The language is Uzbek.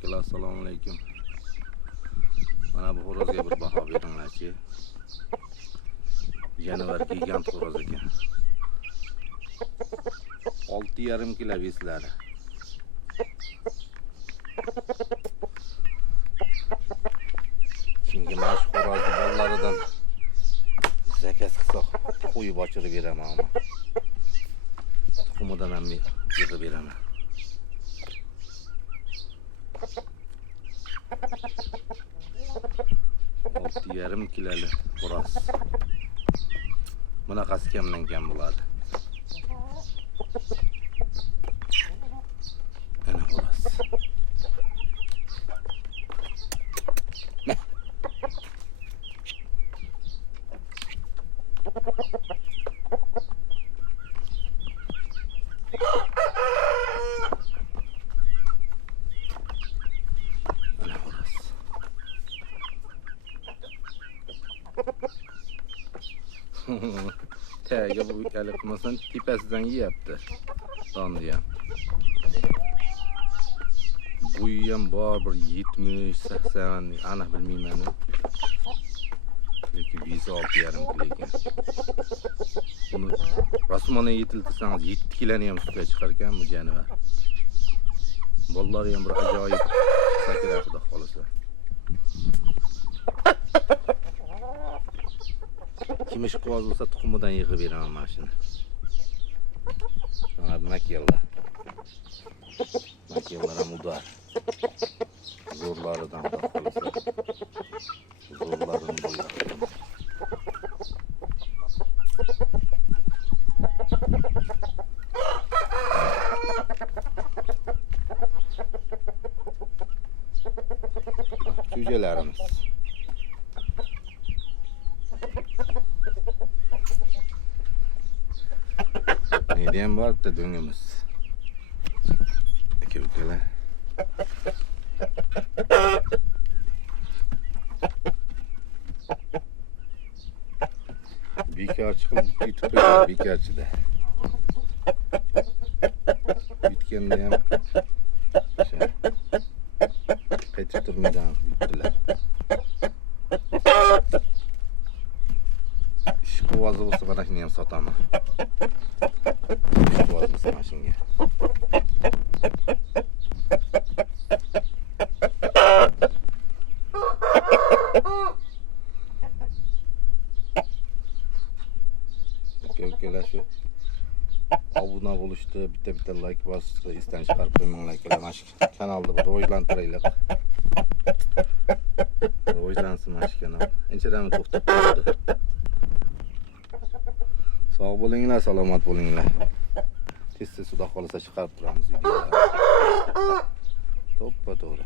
Akalar assalomu alaykum. Mana bu xo'rozga bir baho beringlarchi. Janavar gigant xo'roz ekan. 6,5 kilo veslari. Kimga mana shu xo'rozni bolalaridan zakas qilsa qo'yib ochirib beraman ama. Tuxumidan ham yig'ib beraman. Olti yarim kiloli xo'roz. Bunaqasi kamdan kam bo'ladi. Ana xo'roz. Tagiga bu ukali qilmasdan tepasidan yeyapti. Donni ham. Bo'yi ham bor bir 70-80, aniq bilmayman. Lekin 6,5 kilo ekan. Buni rasmona yetiltirsangiz 7 kiloni ham sutga chiqar ekan bu janavar. Bolalari ham bir ajoyib sakrab xudo xolasa. Kimish qo'z bo'lsa tuxumidan yig'ib beraman mana shuni. Mana makiyallar. Makiyallar ham udar. Zo'rlaridan xudo xolasa. Zo'rlarini bo'lar. Jo'jalarimiz. Neyden var da dönümüz. İki ülkeler. Bir kağıt çıkıp tutuyor bir kağıtçı da. Bitken de hem kaçırtırmadan bittiler. İş kovazı olsa kadar şimdi hem satamam. İş kovazı sana şimdi. Ülkeler şu abone oluştu, bitte like bastı, isten çıkarıp koymayın like'lar. Kanalda bir rojlantıraylık. Rojlansın aşk kanal. Ençeden mi to'xtab qoldi? Sog' bo'linglar, salomat bo'linglar. Tez xudo xolasa chiqarib turamiz videolarni. To'ppa to'g'ri.